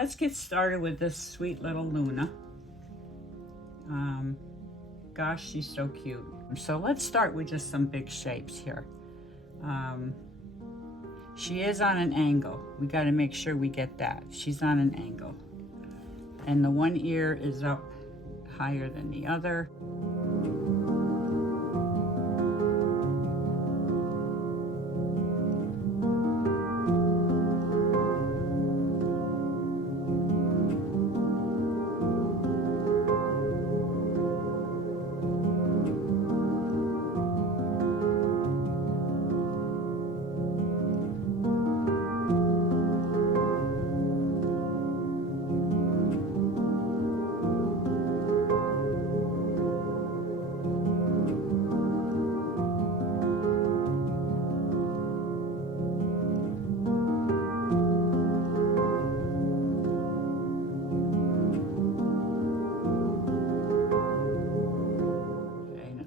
let's get started with this sweet little Luna. Gosh, she's so cute. So let's start with just some big shapes here. She is on an angle. We got to make sure we get that. She's on an angle. And the one ear is up higher than the other.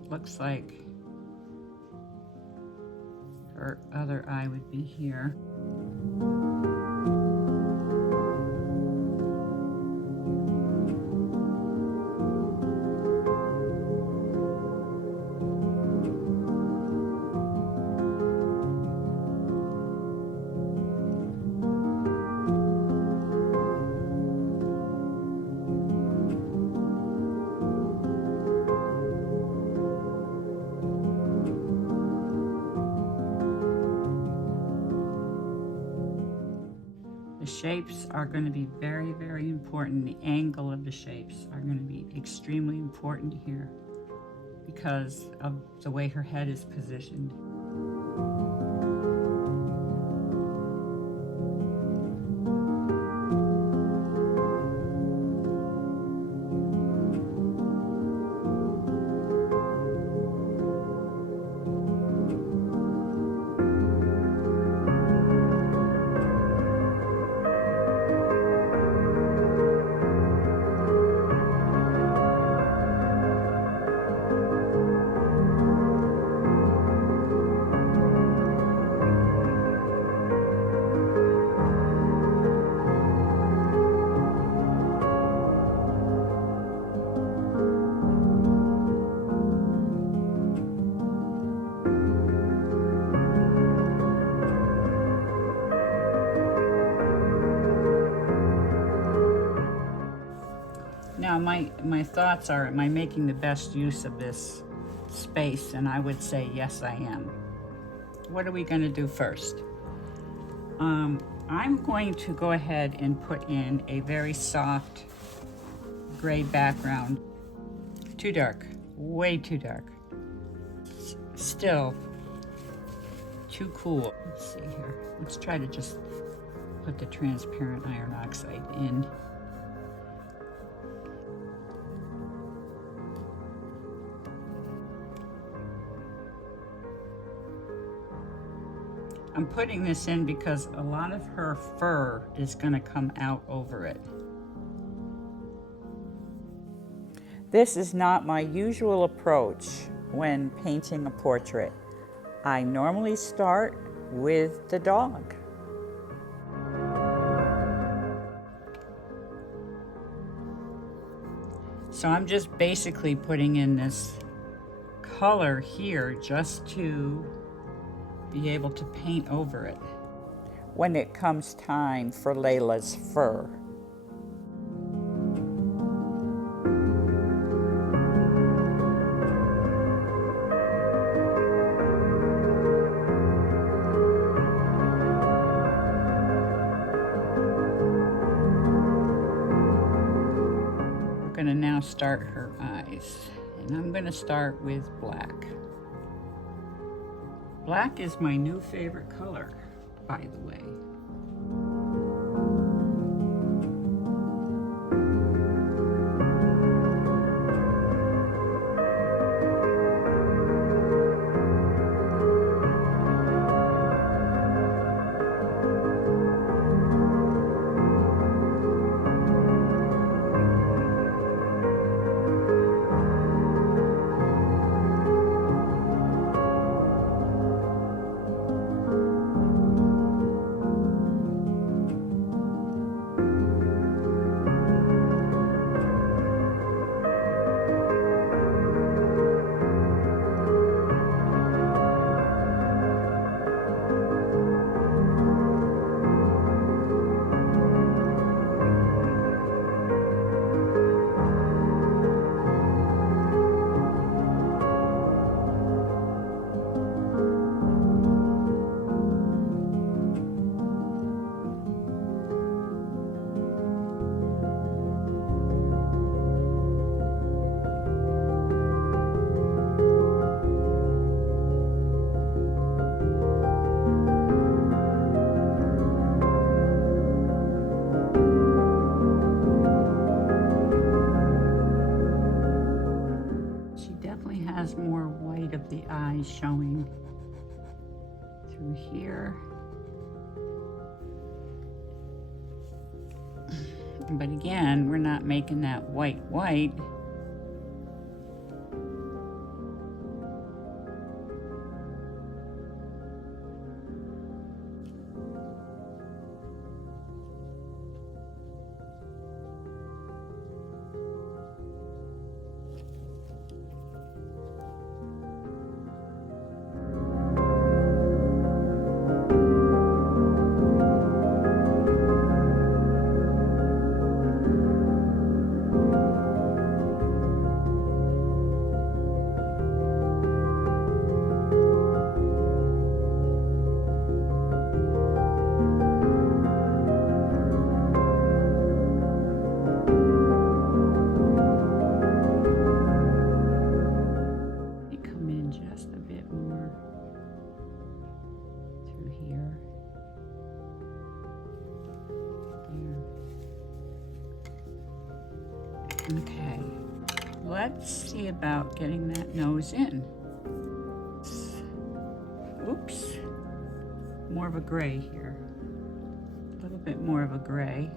Looks like her other eye would be here. The shapes are going to be very, very important. The angle of the shapes are going to be extremely important here because of the way her head is positioned. Now my thoughts are, am I making the best use of this space? And I would say, yes, I am. What are we going to do first? I'm going to go ahead and put in a very soft gray background. Too dark, way too dark. Still too cool. Let's see here. Let's try to just put the transparent iron oxide in. I'm putting this in because a lot of her fur is going to come out over it. This is not my usual approach when painting a portrait. I normally start with the dog. So I'm just basically putting in this color here just to be able to paint over it when it comes time for Layla's fur. We're going to now start her eyes, and I'm going to start with black. Black is my new favorite color, by the way. eyes showing through here. But again, we're not making that white. Okay, let's see about getting that nose in. Oops, more of a gray here. A little bit more of a gray.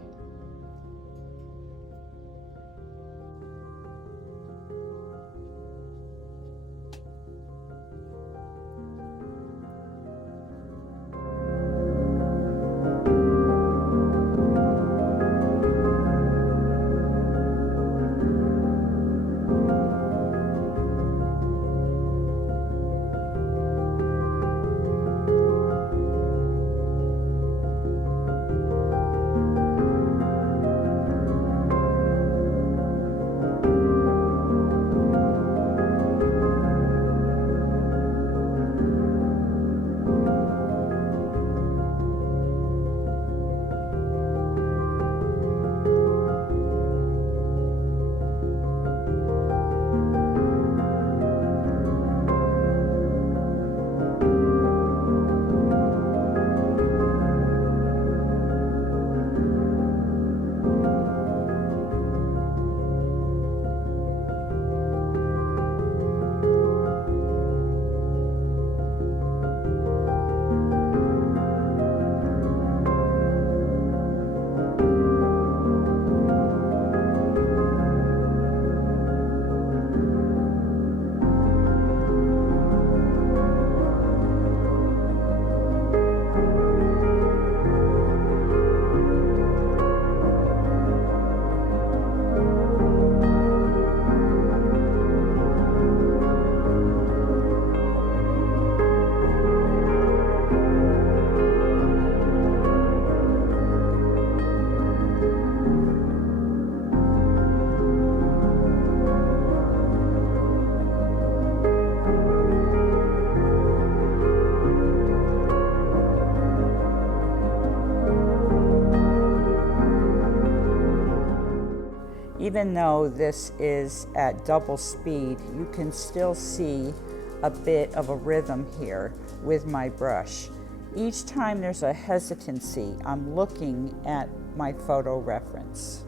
Even though this is at double speed, you can still see a bit of a rhythm here with my brush. Each time there's a hesitancy, I'm looking at my photo reference.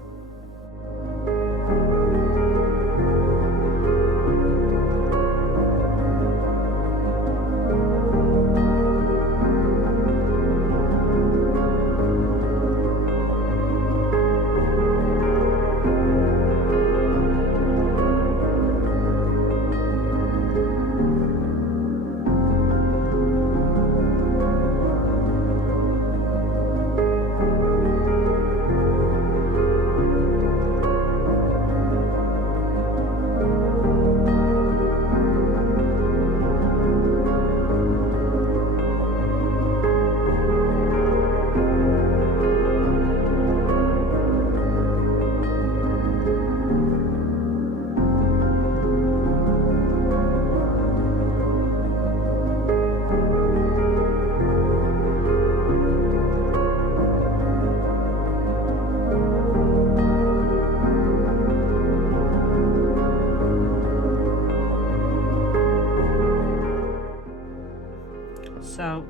So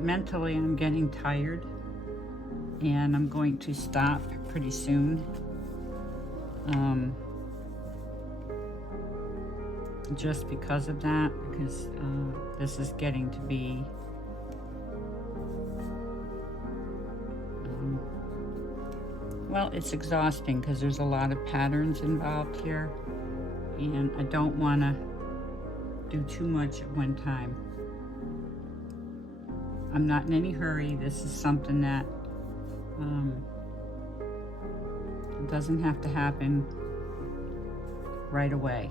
mentally I'm getting tired and I'm going to stop pretty soon. just because of that, because this is getting to be well, it's exhausting because there's a lot of patterns involved here, and I don't want to do too much at one time. I'm not in any hurry. This is something that doesn't have to happen right away.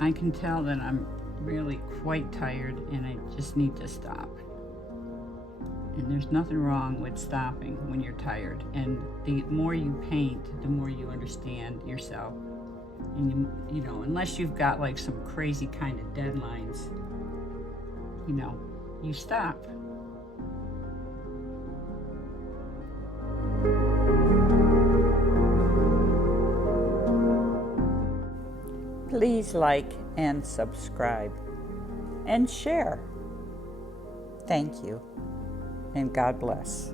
I can tell that I'm really quite tired and I just need to stop. And there's nothing wrong with stopping when you're tired. And the more you paint, the more you understand yourself. And you know, unless you've got like some crazy kind of deadlines, you know, you stop. Please like and subscribe and share. Thank you, and God bless.